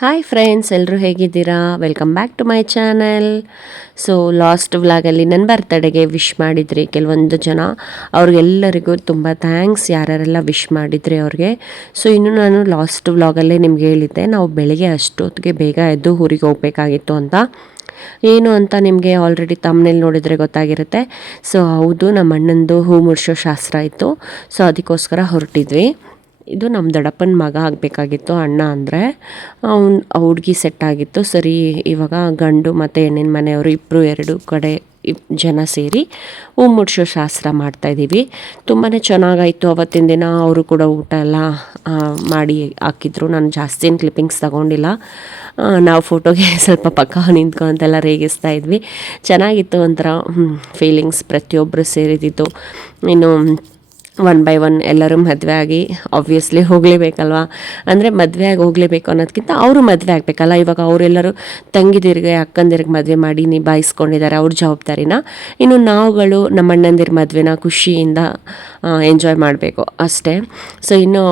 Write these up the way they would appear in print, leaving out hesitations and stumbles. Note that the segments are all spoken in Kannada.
ಹಾಯ್ ಫ್ರೆಂಡ್ಸ್, ಎಲ್ಲರೂ ಹೇಗಿದ್ದೀರಾ? Welcome back to my channel. So last ವ್ಲಾಗಲ್ಲಿ ನನ್ನ ಬರ್ತಡೆಗೆ ವಿಶ್ ಮಾಡಿದ್ರಿ ಕೆಲವೊಂದು ಜನ. ಅವ್ರಿಗೆಲ್ಲರಿಗೂ ತುಂಬ ಥ್ಯಾಂಕ್ಸ್, ಯಾರ್ಯಾರೆಲ್ಲ ವಿಶ್ ಮಾಡಿದ್ರಿ ಅವ್ರಿಗೆ. ಸೊ ಇನ್ನು ನಾನು ಲಾಸ್ಟ್ ವ್ಲಾಗಲ್ಲೇ ನಿಮ್ಗೆ ಹೇಳಿದ್ದೆ, ನಾವು ಬೆಳಿಗ್ಗೆ ಅಷ್ಟೊತ್ತಿಗೆ ಬೇಗ ಎದ್ದು ಊರಿಗೆ ಹೋಗಬೇಕಾಗಿತ್ತು ಅಂತ. ಏನು ಅಂತ ನಿಮಗೆ ಆಲ್ರೆಡಿ ತಮ್ಮನೇಲಿ ನೋಡಿದರೆ ಗೊತ್ತಾಗಿರುತ್ತೆ. ಸೊ ಹೌದು, ನಮ್ಮ ಅಣ್ಣಂದು ಹೂ ಮುಡ್ಸೋ ಶಾಸ್ತ್ರ ಇತ್ತು. ಸೊ ಅದಕ್ಕೋಸ್ಕರ ಹೊರಟಿದ್ವಿ. ಇದು ನಮ್ಮ ದೊಡ್ಡಪ್ಪನ ಮಗ ಆಗಬೇಕಾಗಿತ್ತು, ಅಣ್ಣ ಅಂದರೆ. ಹುಡುಗಿ ಸೆಟ್ ಆಗಿತ್ತು. ಸರಿ, ಇವಾಗ ಗಂಡು ಮತ್ತು ಹೆಣ್ಣಿನ ಮನೆಯವರು ಇಬ್ಬರು ಎರಡು ಕಡೆ ಜನ ಸೇರಿ ಹೂ ಮುಡ್ಸೋ ಶಾಸ್ತ್ರ ಮಾಡ್ತಾಯಿದ್ದೀವಿ. ತುಂಬಾ ಚೆನ್ನಾಗಾಯಿತು ಅವತ್ತಿನ ದಿನ. ಅವರು ಕೂಡ ಊಟ ಎಲ್ಲ ಮಾಡಿ ಹಾಕಿದ್ರು. ನಾನು ಜಾಸ್ತಿ ಏನು ಕ್ಲಿಪ್ಪಿಂಗ್ಸ್ ತಗೊಂಡಿಲ್ಲ. ನಾವು ಫೋಟೋಗೆ ಸ್ವಲ್ಪ ಪಕ್ಕ ನಿಂತ್ಕೊಂತೆಲ್ಲ ರೇಗಿಸ್ತಾ ಇದ್ವಿ. ಚೆನ್ನಾಗಿತ್ತು, ಒಂಥರ ಫೀಲಿಂಗ್ಸ್. ಪ್ರತಿಯೊಬ್ಬರು ಸೇರಿದ್ದಿತ್ತು. ಇನ್ನು ಒನ್ ಬೈ ಒನ್ ಎಲ್ಲರೂ ಮದುವೆ ಆಗಿ ಆಬ್ವಿಯಸ್ಲಿ ಹೋಗಲೇಬೇಕಲ್ವ. ಅಂದರೆ ಮದುವೆ ಆಗಿ ಹೋಗಲೇಬೇಕು ಅನ್ನೋದಕ್ಕಿಂತ ಅವರು ಮದುವೆ ಆಗಬೇಕಲ್ಲ. ಇವಾಗ ಅವರೆಲ್ಲರೂ ತಂಗಿದಿರಿಗೆ ಅಕ್ಕಂದಿರಿಗೆ ಮದುವೆ ಮಾಡಿ ನಿಭಾಯಿಸ್ಕೊಂಡಿದ್ದಾರೆ ಅವ್ರ ಜವಾಬ್ದಾರಿನ. ಇನ್ನು ನಾವುಗಳು ನಮ್ಮ ಅಣ್ಣಂದಿರ ಮದುವೆನ ಖುಷಿಯಿಂದ ಎಂಜಾಯ್ ಮಾಡಬೇಕು ಅಷ್ಟೇ. ಸೊ ಇನ್ನು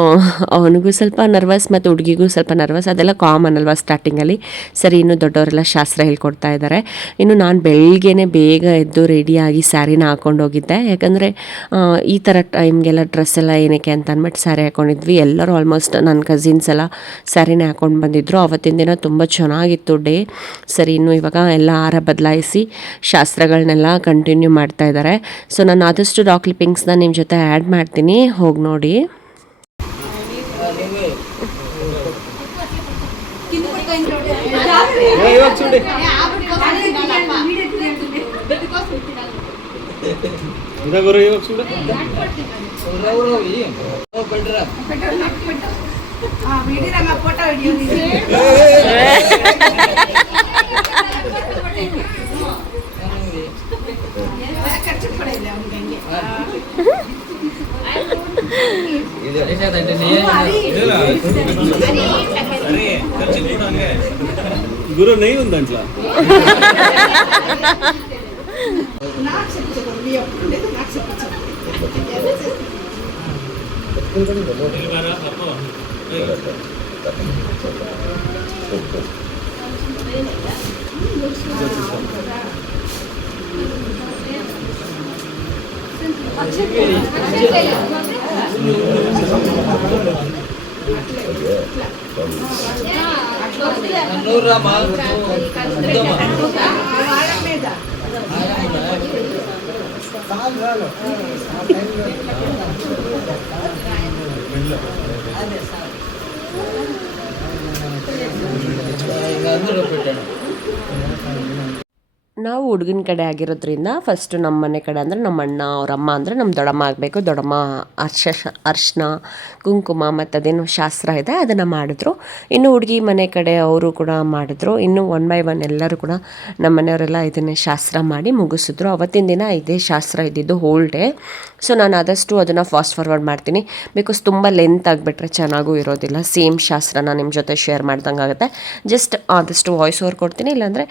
ಅವನಿಗೂ ಸ್ವಲ್ಪ ನರ್ವಸ್ ಮತ್ತು ಹುಡುಗಿಗೂ ಸ್ವಲ್ಪ ನರ್ವಸ್, ಅದೆಲ್ಲ ಕಾಮನ್ ಅಲ್ವಾ ಸ್ಟಾರ್ಟಿಂಗಲ್ಲಿ. ಸರಿ, ಇನ್ನು ದೊಡ್ಡವರೆಲ್ಲ ಶಾಸ್ತ್ರ ಹೇಳ್ಕೊಡ್ತಾ ಇದ್ದಾರೆ. ಇನ್ನು ನಾನು ಬೆಳಗ್ಗೆನೇ ಬೇಗ ಎದ್ದು ರೆಡಿಯಾಗಿ ಸ್ಯಾರಿನ ಹಾಕ್ಕೊಂಡು ಹೋಗಿದ್ದೆ. ಯಾಕಂದರೆ ಈ ಥರ ಟೈಮ್ಗೆಲ್ಲ ಡ್ರೆಸ್ ಎಲ್ಲ ಏನಕ್ಕೆ ಅಂತ ಅಂದ್ಬಿಟ್ಟು ಸ್ಯಾರಿ ಹಾಕ್ಕೊಂಡಿದ್ವಿ. ಎಲ್ಲರೂ ಆಲ್ಮೋಸ್ಟ್ ನನ್ನ ಕಸಿನ್ಸ್ ಎಲ್ಲ ಸ್ಯಾರಿನೇ ಹಾಕ್ಕೊಂಡು ಬಂದಿದ್ದರು. ಆವತ್ತಿನ ದಿನ ತುಂಬ ಚೆನ್ನಾಗಿತ್ತು ಡೇ. ಸರಿ, ಇನ್ನು ಇವಾಗ ಎಲ್ಲ ಹಾರ ಬದಲಾಯಿಸಿ ಶಾಸ್ತ್ರಗಳನ್ನೆಲ್ಲ ಕಂಟಿನ್ಯೂ ಮಾಡ್ತಾ ಇದ್ದಾರೆ. ಸೊ ನಾನು ಆದಷ್ಟು ರಾಕ್ ಕ್ಲಿಪ್ಪಿಂಗ್ಸ್ನ ನಿಮ್ಮ ಜೊತೆ ಆ್ಯಡ್ ಮಾಡ್ತೀನಿ, ಹೋಗಿ ನೋಡಿ. గురు నెయ్యి ఉందంట్లా ನಾವು ಹುಡುಗನ ಕಡೆ ಆಗಿರೋದ್ರಿಂದ ಫಸ್ಟು ನಮ್ಮ ಮನೆ ಕಡೆ ಅಂದರೆ ನಮ್ಮ ಅಣ್ಣ ಅವರಮ್ಮ ಅಂದರೆ ನಮ್ಮ ದೊಡ್ಡಮ್ಮ ಆಗಬೇಕು. ದೊಡ್ಡಮ್ಮ ಅರ್ಶಿನ ಕುಂಕುಮ ಮತ್ತು ಅದೇನು ಶಾಸ್ತ್ರ ಇದೆ ಅದನ್ನು ಮಾಡಿದ್ರು. ಇನ್ನು ಹುಡುಗಿ ಮನೆ ಕಡೆ ಅವರು ಕೂಡ ಮಾಡಿದ್ರು. ಇನ್ನು ಒನ್ ಬೈ ಒನ್ ಎಲ್ಲರೂ ಕೂಡ ನಮ್ಮ ಮನೆಯವರೆಲ್ಲ ಇದನ್ನೇ ಶಾಸ್ತ್ರ ಮಾಡಿ ಮುಗಿಸಿದ್ರು. ಅವತ್ತಿನ ದಿನ ಇದೇ ಶಾಸ್ತ್ರ ಇದ್ದಿದ್ದು ಹೋಲ್ ಡೇ. ಸೊ ನಾನು ಆದಷ್ಟು ಅದನ್ನು ಫಾಸ್ಟ್ ಫಾರ್ವರ್ಡ್ ಮಾಡ್ತೀನಿ, ಬಿಕಾಸ್ ತುಂಬ ಲೆಂತ್ ಆಗಿಬಿಟ್ರೆ ಚೆನ್ನಾಗೂ ಇರೋದಿಲ್ಲ. ಸೇಮ್ ಶಾಸ್ತ್ರನ ನಿಮ್ಮ ಜೊತೆ ಶೇರ್ ಮಾಡ್ದಂಗೆ ಆಗುತ್ತೆ. ಜಸ್ಟ್ ಆದಷ್ಟು ವಾಯ್ಸ್ ಓವರ್ ಕೊಡ್ತೀನಿ, ಇಲ್ಲಾಂದರೆ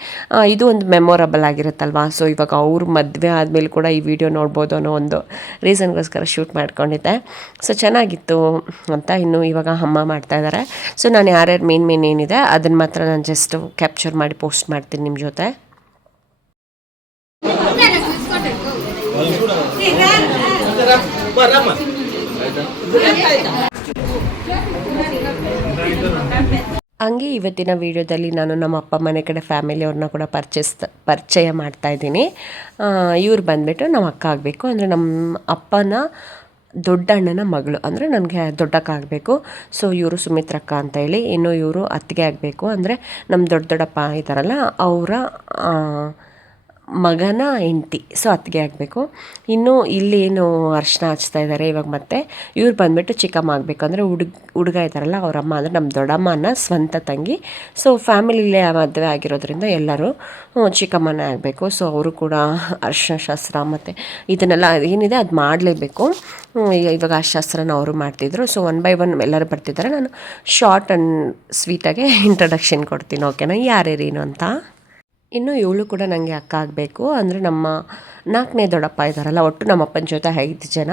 ಇದು ಒಂದು ಮೆಮೊರಬಲ್ ಆಗಿರುತ್ತಲ್ವಾ. ಸೊ ಇವಾಗ ಅವ್ರ ಮದುವೆ ಆದಮೇಲೆ ಕೂಡ ಈ ವಿಡಿಯೋ ನೋಡ್ಬೋದು ಅನ್ನೋ ಒಂದು ರೀಸನ್ಗೋಸ್ಕರ ಶೂಟ್ ಮಾಡ್ಕೊಂಡಿದ್ದೆ. ಸೊ ಚೆನ್ನಾಗಿತ್ತು ಅಂತ. ಇನ್ನು ಇವಾಗ ಅಮ್ಮ ಮಾಡ್ತಾಯಿದ್ದಾರೆ. ಸೊ ನಾನು ಯಾರ್ಯಾರು ಮೇನ್ ಏನಿದೆ ಅದನ್ನು ಮಾತ್ರ ನಾನು ಜಸ್ಟ್ ಕ್ಯಾಪ್ಚರ್ ಮಾಡಿ ಪೋಸ್ಟ್ ಮಾಡ್ತೀನಿ ನಿಮ್ಮ ಜೊತೆ. ಹಂಗೆ ಇವತ್ತಿನ ವಿಡಿಯೋದಲ್ಲಿ ನಾನು ನಮ್ಮ ಅಪ್ಪ ಮನೆ ಕಡೆ ಫ್ಯಾಮಿಲಿಯವ್ರನ್ನ ಕೂಡ ಪರಿಚಯ ಮಾಡ್ತಾಯಿದ್ದೀನಿ. ಇವ್ರು ಬಂದುಬಿಟ್ಟು ನಮ್ಮ ಅಕ್ಕ ಆಗಬೇಕು. ಅಂದರೆ ನಮ್ಮ ಅಪ್ಪನ ದೊಡ್ಡ ಅಣ್ಣನ ಮಗಳು, ಅಂದರೆ ನನಗೆ ದೊಡ್ಡಕ್ಕ ಆಗಬೇಕು. ಸೊ ಇವರು ಸುಮಿತ್ರಕ್ಕ ಅಂತ ಹೇಳಿ. ಇನ್ನು ಇವರು ಅತ್ತಿಗೆ ಆಗಬೇಕು, ಅಂದರೆ ನಮ್ಮ ದೊಡ್ಡಪ್ಪ ಇದ್ದಾರಲ್ಲ ಅವರ ಮಗನ ಹೆಂಡತಿ. ಸೊ ಅತ್ತಿಗೆ ಆಗಬೇಕು. ಇನ್ನು ಇಲ್ಲೇನು ಅರ್ಶಿನ ಹಚ್ತಾ ಇದ್ದಾರೆ ಇವಾಗ. ಮತ್ತೆ ಇವ್ರು ಬಂದುಬಿಟ್ಟು ಚಿಕ್ಕಮ್ಮ ಆಗಬೇಕು, ಅಂದರೆ ಹುಡುಗ ಇದ್ದಾರಲ್ಲ ಅವರಮ್ಮ, ಅಂದರೆ ನಮ್ಮ ದೊಡ್ಡಮ್ಮನ ಸ್ವಂತ ತಂಗಿ. ಸೊ ಫ್ಯಾಮಿಲಿಲೇ ಮದುವೆ ಆಗಿರೋದ್ರಿಂದ ಎಲ್ಲರೂ ಚಿಕ್ಕಮ್ಮನೇ ಆಗಬೇಕು. ಸೊ ಅವರು ಕೂಡ ಅರ್ಶಿನ ಶಾಸ್ತ್ರ ಮತ್ತು ಇದನ್ನೆಲ್ಲ ಏನಿದೆ ಅದು ಮಾಡಲೇಬೇಕು. ಇವಾಗ ಆ ಶಾಸ್ತ್ರನ ಅವರು ಮಾಡ್ತಿದ್ರು. ಸೊ ಒನ್ ಬೈ ಒನ್ ಎಲ್ಲರೂ ಬರ್ತಿದ್ದಾರೆ. ನಾನು ಶಾರ್ಟ್ ಆ್ಯಂಡ್ ಸ್ವೀಟಾಗೆ ಇಂಟ್ರಡಕ್ಷನ್ ಕೊಡ್ತೀನಿ, ಓಕೆನಾ, ಯಾರ್ಯಾರೇನು ಅಂತ. ಇನ್ನು ಇವಳು ಕೂಡ ನನಗೆ ಅಕ್ಕ ಆಗಬೇಕು. ಅಂದರೆ ನಮ್ಮ 4ನೇ ದೊಡ್ಡಪ್ಪ ಇದ್ದಾರಲ್ಲ, ಒಟ್ಟು ನಮ್ಮ ಅಪ್ಪನ ಜೊತೆ 5 ಜನ.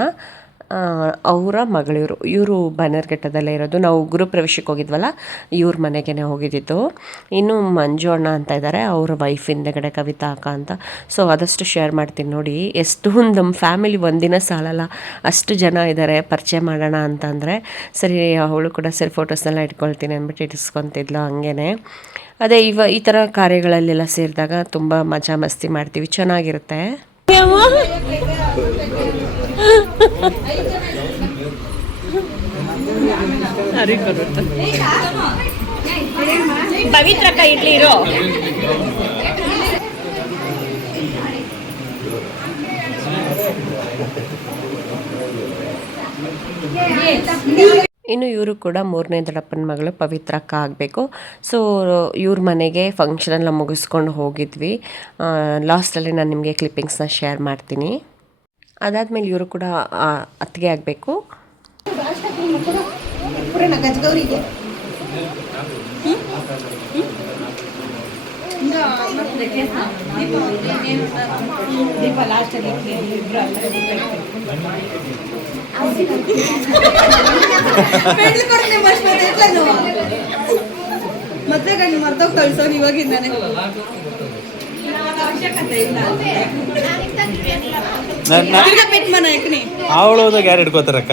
ಅವರ ಮಗಳಿವರು. ಇವರು ಬನ್ನೇರುಘಟ್ಟದಲ್ಲೇ ಇರೋದು. ನಾವು ಗೃಹಪ್ರವೇಶಕ್ಕೆ ಹೋಗಿದ್ವಲ್ಲ, ಇವ್ರ ಮನೆಗೇ ಹೋಗಿದ್ದಿದ್ದು. ಇನ್ನು ಮಂಜು ಅಣ್ಣ ಅಂತ ಇದ್ದಾರೆ, ಅವರ ವೈಫ್ ಹಿಂದೆಗಡೆ ಕವಿತಾ ಅಕ್ಕ ಅಂತ. ಸೊ ಆದಷ್ಟು ಶೇರ್ ಮಾಡ್ತೀನಿ ನೋಡಿ. ಎಷ್ಟು ನಮ್ಮ ಫ್ಯಾಮಿಲಿ ಒಂದಿನ ಸಾಲಲ್ಲ, ಅಷ್ಟು ಜನ ಇದ್ದಾರೆ. ಪರಿಚಯ ಮಾಡೋಣ ಅಂತಂದರೆ ಸರಿ, ಅವಳು ಕೂಡ ಸರಿ ಫೋಟೋಸ್ನೆಲ್ಲ ಇಟ್ಕೊಳ್ತೀನಿ ಅಂದ್ಬಿಟ್ಟು ಇಟ್ಸ್ಕೊತಿದ್ಲು. ಹಂಗೇ ಅದೇ ಈ ಥರ ಕಾರ್ಯಗಳಲ್ಲೆಲ್ಲ ಸೇರಿದಾಗ ತುಂಬ ಮಜಾ ಮಸ್ತಿ ಮಾಡ್ತೀವಿ, ಚೆನ್ನಾಗಿರುತ್ತೆ. ಪವಿತ್ರಕ್ಕ ಇಡ್ಲಿ ಇರೋ. ಇನ್ನು ಇವರು ಕೂಡ 3ನೇ ದೊಡ್ಡಪ್ಪನ ಮಗಳು ಪವಿತ್ರಕ್ಕ ಆಗಬೇಕು. ಸೊ ಇವ್ರ ಮನೆಗೆ ಫಂಕ್ಷನೆಲ್ಲ ಮುಗಿಸ್ಕೊಂಡು ಹೋಗಿದ್ವಿ. ಲಾಸ್ಟಲ್ಲಿ ನಾನು ನಿಮಗೆ ಕ್ಲಿಪ್ಪಿಂಗ್ಸ್ನ ಶೇರ್ ಮಾಡ್ತೀನಿ. ಅದಾದಮೇಲೆ ಇವರು ಕೂಡ ಅತ್ತಿಗೆ ಆಗಬೇಕು. ಮತ್ತೆ ಗಂಡು ಮರ್ತೋಗಿ ಕಳ್ಸೋನು ಇವಾಗಿಂದಾನೆ. ಅವಳು ಹೋದಾಗ ಯಾರು ಹಿಡ್ಕೋತಾರಕ್ಕ?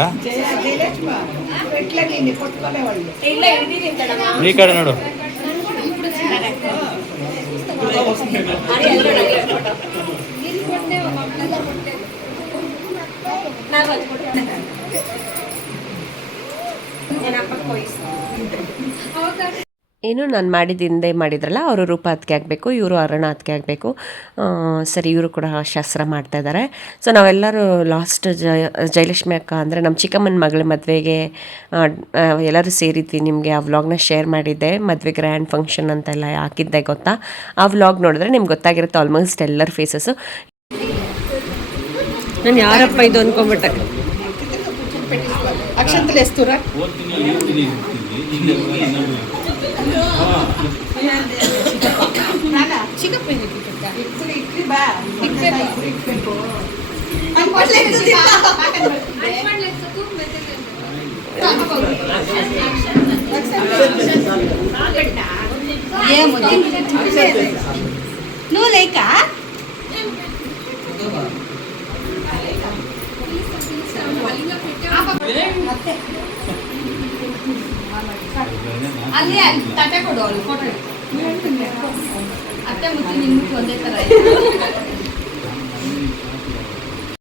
ಈ ಕಡೆ ನೋಡು. ಏನು ನಾನು ಮಾಡಿದ ಹಿಂದೆ ಮಾಡಿದ್ರಲ್ಲ, ಅವರು ರೂಪ ಅತ್ತಿಗೆ ಆಗಬೇಕು, ಇವರು ಅರುಣ ಅತ್ತಿಗೆ ಆಗಬೇಕು. ಸರಿ, ಇವರು ಕೂಡ ಶಾಸ್ತ್ರ ಮಾಡ್ತಾಯಿದ್ದಾರೆ. ಸೊ ನಾವೆಲ್ಲರೂ ಲಾಸ್ಟ್ ಜಯಲಕ್ಷ್ಮಿ ಅಕ್ಕ ಅಂದರೆ ನಮ್ಮ ಚಿಕ್ಕಮ್ಮನ ಮಗಳ ಮದುವೆಗೆ ಎಲ್ಲರೂ ಸೇರಿದ್ವಿ. ನಿಮಗೆ ಆ ವ್ಲಾಗ್ನ ಶೇರ್ ಮಾಡಿದ್ದೆ, ಮದುವೆ ಗ್ರ್ಯಾಂಡ್ ಫಂಕ್ಷನ್ ಅಂತೆಲ್ಲ ಹಾಕಿದ್ದೆ ಗೊತ್ತಾ. ಆ ವ್ಲಾಗ್ ನೋಡಿದ್ರೆ ನಿಮ್ಗೆ ಗೊತ್ತಾಗಿರುತ್ತೆ ಆಲ್ಮೋಸ್ಟ್ ಎಲ್ಲರ ಫೇಸಸ್ಸು. ನಾನು ಯಾರಪ್ಪ ಇದು ಅಂದ್ಕೊಂಬಿಟ್ಟೆ. ಅಕ್ಷಂತಲೆ ಎಸ್ತೂರ నువ్వు లేక ಅಲ್ಲಿ ತಟ್ಟೆ ಕೊಡು, ಅವಳು ಫೋಟೋ ಅತ್ತೆ ಮುಚ್ಚಿ ನಿಮ್ಗೆ ಒಂದೇ ಥರ.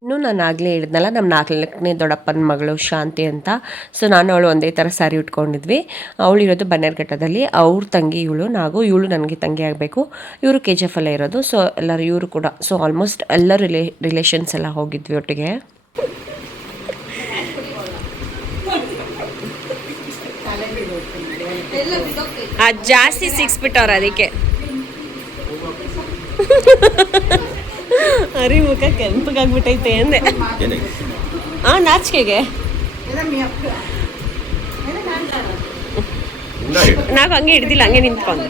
ಇನ್ನು ನಾನು ಆಗಲೇ ಹೇಳಿದ್ನಲ್ಲ, ನಮ್ಮ 4ನೇ ದೊಡ್ಡಪ್ಪನ ಮಗಳು ಶಾಂತಿ ಅಂತ. ಸೊ ನಾನು ಅವಳು ಒಂದೇ ಥರ ಸ್ಯಾರಿ ಉಟ್ಕೊಂಡಿದ್ವಿ. ಅವಳು ಇರೋದು ಬನ್ನೇರುಘಟ್ಟದಲ್ಲಿ, ಅವ್ರ ತಂಗಿ ಇವಳು ನನಗೆ ತಂಗಿ ಆಗಬೇಕು. ಇವರು KGF ಅಲ್ಲೇ ಇರೋದು. ಸೊ ಎಲ್ಲರೂ ಇವರು ಕೂಡ. ಸೊ ಆಲ್ಮೋಸ್ಟ್ ಎಲ್ಲ ರಿಲೇಷನ್ಸ್ ಎಲ್ಲ ಹೋಗಿದ್ವಿ ಒಟ್ಟಿಗೆ. ಅದು ಜಾಸ್ತಿ ಸಿಕ್ಸ್ಬಿಟ್ಟವ್ರು ಅದಕ್ಕೆ. ಅರಿ ಮುಖ ಕೆಂಪಗಾಗ್ಬಿಟ್ಟೈತೆ ಅಂದೆ. ನಾಚಿಕೆಗೆ ನಾವು ಹಂಗೆ ಹಿಡ್ದಿಲ್ಲ, ಹಂಗೆ ನಿಂತ್ಕೊಂಡು.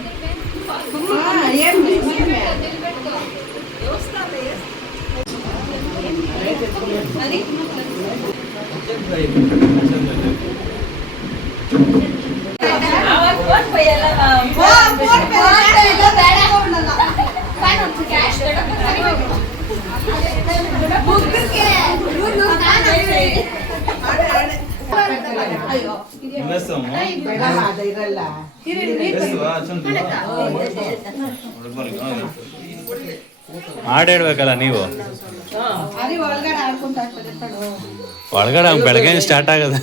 ಹಾಡು ಹೇಳ್ಬೇಕಲ್ಲ ನೀವು. ಒಳಗಡೆ ಬೆಳಗ್ಗೆ ಸ್ಟಾರ್ಟ್ ಆಗದ.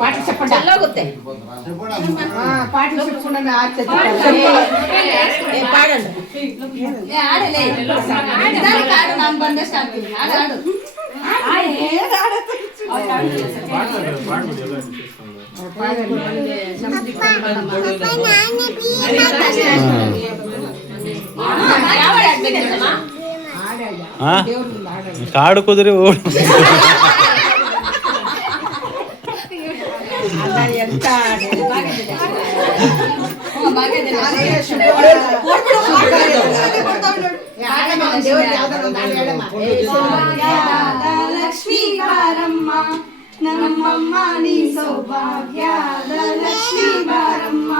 పాట చెప్పండి. ఎలాగొತ್ತೆ పాట చెప్పుకున్నా పాడండి. ఆడలే ఆడు నాకు బందే స్టార్ట్ ఆడు ಕಾಡು ಕುದುರೆ ಲಕ್ಷ್ಮೀ ಬಾರಮ್ಮ ನಮ್ಮಮ್ಮ ನೀ ಸೌಭಾಗ್ಯದ ಲಕ್ಷ್ಮೀ ಬಾರಮ್ಮ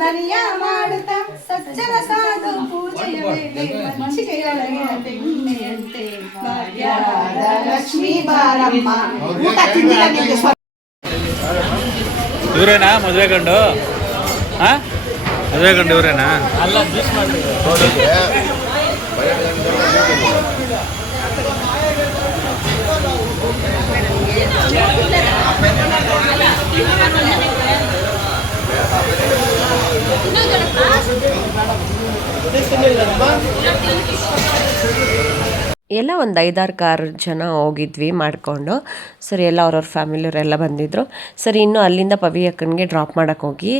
ದನಿಯ ಮಾಡುತ್ತಾ ಸಜ್ಜನ ಸಾಧು ಪೂಜೆಯ ವೇಳೆ ಮಚ್ಚಿಗೆಯೊಳಗಿನ ತೆಣ್ಣೆಯಂತೆ ಭಾಗ್ಯದ ಲಕ್ಷ್ಮೀ ಬಾರಮ್ಮ. ಊಟ ತಿಂದಿಲ್ಲ ನಿಮಗೆ ಇವರೇನಾ ಮದುವೆ ಗಂಡು? ಹಾಂ ಮದುವೆ ಗಂಡು ಇವರೇನಾ? ಅಲ್ಲ ಜ್ಯೂಸ್ ಮಾಡಿ ಎಲ್ಲ ಒಂದು 5-6 ಜನ ಹೋಗಿದ್ವಿ ಮಾಡಿಕೊಂಡು. ಸರಿ ಎಲ್ಲ ಅವ್ರವ್ರ ಫ್ಯಾಮಿಲಿಯವರೆಲ್ಲ ಬಂದಿದ್ದರು. ಸರಿ ಇನ್ನು ಅಲ್ಲಿಂದ ಪವಿ ಅಕ್ಕನಿಗೆ ಡ್ರಾಪ್ ಮಾಡೋಕ್ಕೆ ಹೋಗಿ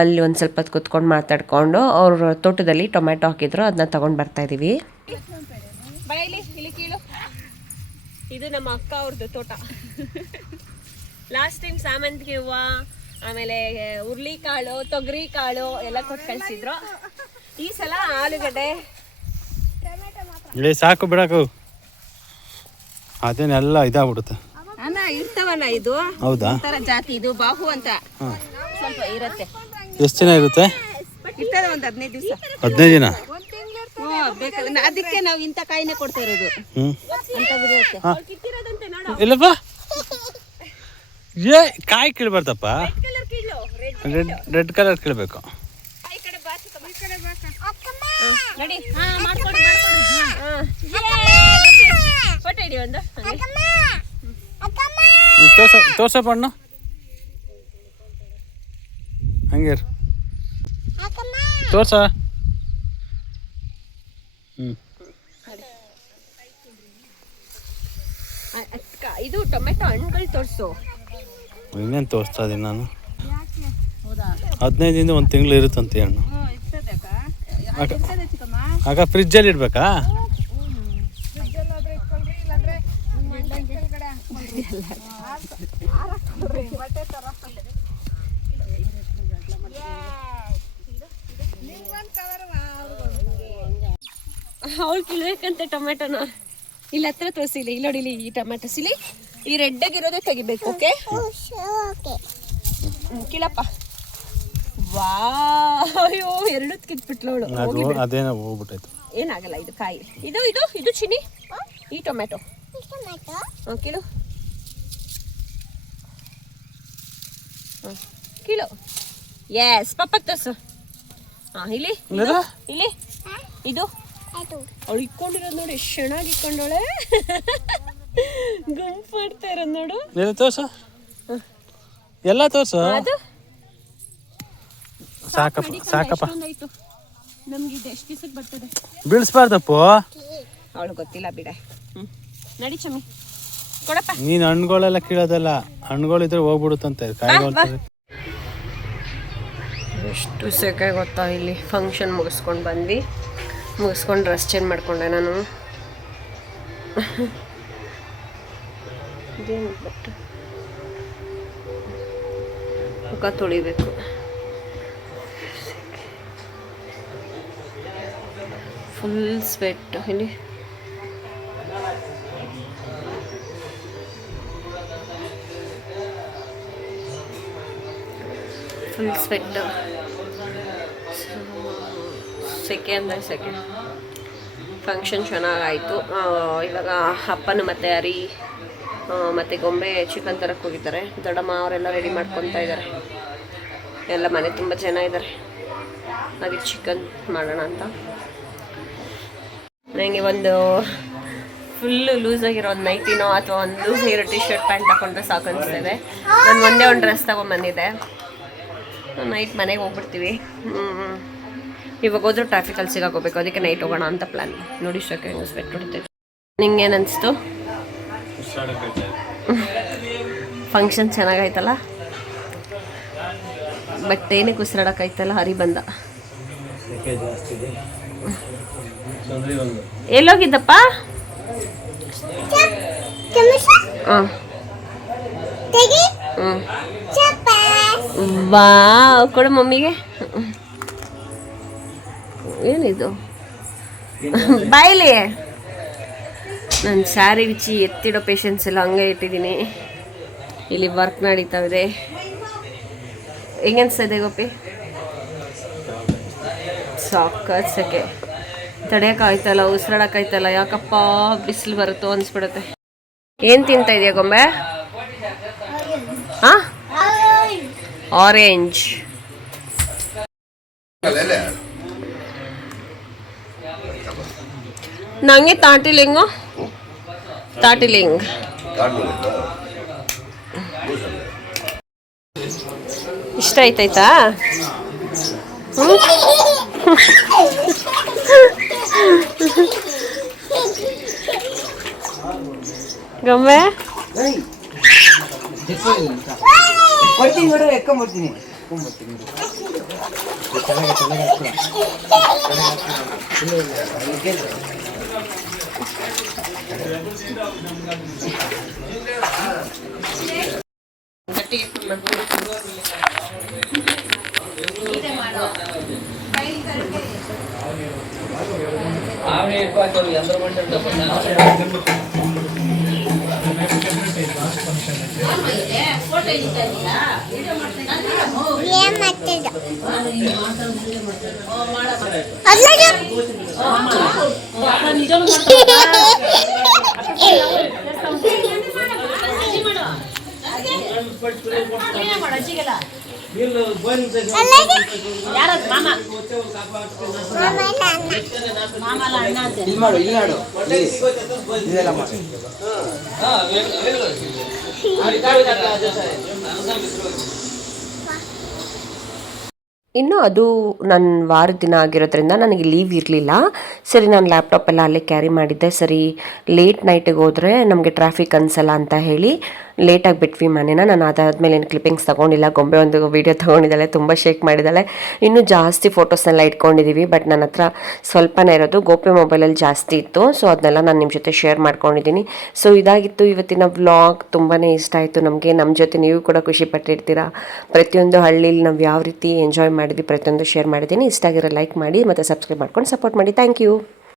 ಅಲ್ಲಿ ಒಂದು ಸ್ವಲ್ಪ ಹೊತ್ತು ಕೂತ್ಕೊಂಡು ಮಾತಾಡಿಕೊಂಡು ಅವ್ರ ತೋಟದಲ್ಲಿ ಟೊಮ್ಯಾಟೊ ಹಾಕಿದ್ರು, ಅದನ್ನ ತೊಗೊಂಡು ಬರ್ತಾಯಿದ್ದೀವಿ. ಇದು ನಮ್ಮ ಅಕ್ಕ ಅವ್ರದ್ದು ತೋಟ. ಲಾಸ್ಟ್ ಟೈಮ್ ಸಾಮಂತಿಗೆ ಹೂವು, ಆಮೇಲೆ ಹುರ್ಳಿಕಾಳು, ತೊಗರಿ ಕಾಳು ಎಲ್ಲ ಕೊಟ್ಟು ಕಳಿಸಿದ್ರು. ಈ ಸಲ ಆಲೂಗಡ್ಡೆ. ಇಲ್ಲಿ ಸಾಕು ಬಿಡಕು, ಅದೇನೆಲ್ಲ ಇದಾಗ್ಬಿಡುತ್ತೆ. ಅಣ್ಣ ಇರ್ತವಣ್ಣ, ಇದು ಹೌದಾ? ತರ ಜಾತಿ ಇದು ಬಾಹು ಅಂತ ಸ್ವಲ್ಪ ಇರುತ್ತೆ. ಎಷ್ಟು ದಿನ ಇರುತ್ತೆ? ಇರ್ತದೆ ಒಂದು 15 ದಿವಸ. 15 ದಿನ? ಬೇಕಾದ್ರೆ ಅದಕ್ಕೆ ನಾವು ಇಂಥ ಕಾಯಿನೇ ಕೊಡ್ತಾ ಇರೋದು. ಇಲ್ಲಪ್ಪ ಏ ಕಾಯಿ ಕೀಳ್ಬಾರ್ದಪ್ಪ, ರೆಡ್ ಕಲರ್ ಕೀಳ್ಬೇಕು. ತೋರ್ಸಪ್ಪ ಅಣ್ಣ, ಹಂಗೆ ತೋರ್ಸ. ಇದು ಟೊಮೆಟೊ ಹಣ್ಣುಗಳು ತೋರಿಸು. ಇನ್ನೇನು ತೋರಿಸ್ತಾ ಇದೀನಿ ನಾನು. 15 ದಿನ 1 ತಿಂಗಳು ಇರುತ್ತಂತೆ ಹಣ್ಣು. ಆಗ ಫ್ರಿಜ್ಜಲ್ಲಿ ಇಡ್ಬೇಕಾ? ಅವಳು ಕೀಳ್ಬೇಕಂತೆ ಟೊಮೆಟೊನ. ಇಲ್ಲಿ ಹತ್ರ ತೋರಿಸಿಲ್ಲ, ಇಲ್ಲಿ ನೋಡಿ, ಈ ಟೊಮೆಟೊ ಸಿಲಿ ಈ ರೆಡ್ಡಾಗಿರೋದೇ ತೆಗಿಬೇಕು. ಓಕೆ ಕೀಳಪ್ಪ. ವಾ ಅಯ್ಯೋ, 2 ಕಿತ್ಬಿಟ್ಲವಳು. ಅದೇನೋ ಹೋಗ್ಬಿಟ್ಟೈತೆ. ಏನಾಗಲ್ಲ, ಇದು ಕಾಯಿ. ಇದು ಇದು ಇದು ಚಿನಿ, ಈ ಟೊಮೆಟೊ ಕೀಳು ಕೀಳು. ಎಸ್, ಪಪ್ಪಕ್ಕೆ ತೋರ್ಸು. ಇಲ್ಲಿ ಇಲ್ಲಿ ಇದು ಅವಳು ಇಕ್ಕೊಂಡಿರೋದು ನೋಡಿ, ಎಷ್ಟು ಚೆನ್ನಾಗಿ ಇಕ್ಕೊಂಡವಳೆ. ಗುಂಪು ಮಾಡ್ತಾ ಇರೋದು ನೋಡು. ತೋರ್ಸ, ಎಲ್ಲ ತೋರ್ಸು. ಅದು ಸಾಕಪ್ಪ ಸಾಕಪ್ಪ, ನಮ್ಗೆ ಇದು ಎಷ್ಟು ದಿವಸಕ್ಕೆ ಬರ್ತದೆ? ಬೀಳಿಸ್ಬಾರ್ದಪ್ಪ. ಅವಳು ಗೊತ್ತಿಲ್ಲ ಬಿಡ. ನಡಿ ಚಮ್ಮಿ ಕೊಡಪ್ಪ. ನೀನು ಹಣ್ಣುಗಳೆಲ್ಲ ಕೀಳೋದಲ್ಲ, ಹಣ್ಣುಗಳಿದ್ರೆ ಹೋಗ್ಬಿಡುತ್ತಂತೆ ಕಾಯಿಗಳು. ಎಷ್ಟು ಸೆಕೆ ಗೊತ್ತಾ. ಇಲ್ಲಿ ಫಂಕ್ಷನ್ ಮುಗಿಸ್ಕೊಂಡು ಬಂದ್ವಿ, ಮುಗಿಸ್ಕೊಂಡು ಡ್ರೆಸ್ ಚೇಂಜ್ ಮಾಡಿಕೊಂಡೆ ನಾನು. ಇದೇನು ಬಟ್ ಮುಖ ತೊಳಿಬೇಕು. Full sweat. ಇಲ್ಲಿ ಫುಲ್ ಸ್ವೆಟ್, ಸೆಕೆ ಅಂದರೆ ಸೆಕೆ. ಫಂಕ್ಷನ್ ಚೆನ್ನಾಗಾಯಿತು. ಇವಾಗ ಅಪ್ಪನ ಮತ್ತು ಹರಿ ಮತ್ತು ಗೊಂಬೆ ಚಿಕನ್ ತರಕ್ಕೆ ಹೋಗಿದ್ದಾರೆ. ದೊಡ್ಡಮ್ಮ ಅವರೆಲ್ಲ ರೆಡಿ ಮಾಡ್ಕೊತಾ ಇದ್ದಾರೆ. ಎಲ್ಲ ಮನೆ ತುಂಬ ಜನ ಇದ್ದಾರೆ, ಅದಕ್ಕೆ ಚಿಕನ್ ಮಾಡೋಣ ಅಂತ. ನನಗೆ ಒಂದು ಫುಲ್ಲು ಲೂಸಾಗಿರೋ ಒಂದು ನೈಟಿನೋ ಅಥವಾ ಒಂದು ಲೂಸಾಗಿರೋ ಟಿ ಶರ್ಟ್ ಪ್ಯಾಂಟ್ ಹಾಕೊಂಡ್ರೆ ಸಾಕು ಅನಿಸ್ತದೆ. ನಾನು ಒಂದೇ ಒಂದು ಡ್ರೆಸ್ ತೊಗೊಂಬಂದಿದ್ದೆ. ನೈಟ್ ಮನೆಗೆ ಹೋಗ್ಬಿಡ್ತೀವಿ. ಇವಾಗ ಹೋದ್ರೂ ಟ್ರಾಫಿಕಲ್ಲಿ ಸಿಗಾಕೋಬೇಕು, ಅದಕ್ಕೆ ನೈಟ್ ಹೋಗೋಣ ಅಂತ ಪ್ಲ್ಯಾನ್. ನೋಡಿ ಸೋಕೆ ಹೆಂಗೆ ಸ್ವೆಟ್ ಹೊಡಿತೈತೆ. ನಿಂಗೇನು ಅನಿಸ್ತು? ಫಂಕ್ಷನ್ ಚೆನ್ನಾಗಾಯ್ತಲ್ಲ, ಬಟ್ ಏನಕ್ಕೆ ಉಸಿರಾಡೋಕ್ಕಾಯ್ತಲ್ಲ, ಹರಿ ಬಂದ. ಎಲ್ಲೋಗಿದ್ದಪ್ಪ? ಹಾಂ ವಾ ಕೊಡು ಮಮ್ಮಿಗೆ. ಏನಿದು ಬಾಯ್ಲಿ. ನಾನು ಸ್ಯಾರಿ ಬಿಚ್ಚಿ ಎತ್ತಿಡೋ ಪೇಷನ್ಸ್ ಎಲ್ಲ ಹಂಗೆ ಇಟ್ಟಿದ್ದೀನಿ. ಇಲ್ಲಿ ವರ್ಕ್ ನಡೀತಾವಿದೆ. ಹೆಂಗನ್ಸ್ತದೆ ಗೋಪಿ? ಸಾಕಕ್ಕೆ ತಡೆಯೋಕ್ಕಾಯ್ತಲ್ಲ, ಉಸಿರಾಡೋಕ್ಕಾಯ್ತಲ್ಲ. ಯಾಕಪ್ಪ ಬಿಸಿಲು ಬರುತ್ತೋ ಅನ್ಸ್ಬಿಡುತ್ತೆ. ಏನು ತಿಂತಾ ಇದೆಯಾ ಗೊಂಬೆ? ಹಾಂ, ಆರೆಂಜ್. ನಂಗೆ ತಾಟಿಲಿಂಗು ತಾಟಿಲಿಂಗ್. ಇಷ್ಟ ಆಯ್ತಾಯ್ತಾ? ಗೊಂಬೆ ಇನ್ನು ಅದು ನನ್ನ ವಾರದ ದಿನ ಆಗಿರೋದ್ರಿಂದ ನನಗೆ ಲೀವ್ ಇರಲಿಲ್ಲ. ಸರಿ, ನಾನು ಲ್ಯಾಪ್ಟಾಪ್ ಎಲ್ಲ ಅಲ್ಲೇ ಕ್ಯಾರಿ ಮಾಡಿದ್ದೆ. ಸರಿ, ಲೇಟ್ ನೈಟಿಗೆ ಹೋದರೆ ನಮಗೆ ಟ್ರಾಫಿಕ್ ಅನಿಸಲ್ಲ ಅಂತ ಹೇಳಿ ಲೇಟಾಗಿ ಬಿಟ್ವಿ ಮನೇನ. ನಾನು ಅದಾದಮೇಲೆ ಏನು ಕ್ಲಿಪ್ಪಿಂಗ್ಸ್ ತೊಗೊಂಡಿಲ್ಲ. ಗೊಂಬೆ ಒಂದು ವೀಡಿಯೋ ತೊಗೊಂಡಿದ್ದಾಳೆ, ತುಂಬ ಶೇಕ್ ಮಾಡಿದ್ದಾಳೆ. ಇನ್ನೂ ಜಾಸ್ತಿ ಫೋಟೋಸ್ನೆಲ್ಲ ಇಟ್ಕೊಂಡಿದ್ದೀವಿ, ಬಟ್ ನನ್ನ ಹತ್ರ ಸ್ವಲ್ಪನೇ ಇರೋದು. ಗೋಪಿ ಮೊಬೈಲಲ್ಲಿ ಜಾಸ್ತಿ ಇತ್ತು, ಸೊ ಅದನ್ನೆಲ್ಲ ನಾನು ನಿಮ್ಮ ಜೊತೆ ಶೇರ್ ಮಾಡ್ಕೊಂಡಿದ್ದೀನಿ. ಸೊ ಇದಾಗಿತ್ತು ಇವತ್ತಿನ ವ್ಲಾಗ್. ತುಂಬಾ ಇಷ್ಟ ಆಯಿತು ನಮಗೆ. ನಮ್ಮ ಜೊತೆ ನೀವು ಕೂಡ ಖುಷಿ ಪಟ್ಟಿರ್ತೀರಾ. ಪ್ರತಿಯೊಂದು ಹಳ್ಳಿಲಿ ನಾವು ಯಾವ ರೀತಿ ಎಂಜಾಯ್ ಮಾಡಿದ್ವಿ ಪ್ರತಿಯೊಂದು ಶೇರ್ ಮಾಡಿದ್ದೀನಿ. ಇಷ್ಟ ಆಗಿರೋ ಲೈಕ್ ಮಾಡಿ ಮತ್ತು ಸಬ್ಸ್ಕ್ರೈಬ್ ಮಾಡ್ಕೊಂಡು ಸಪೋರ್ಟ್ ಮಾಡಿ. Thank you.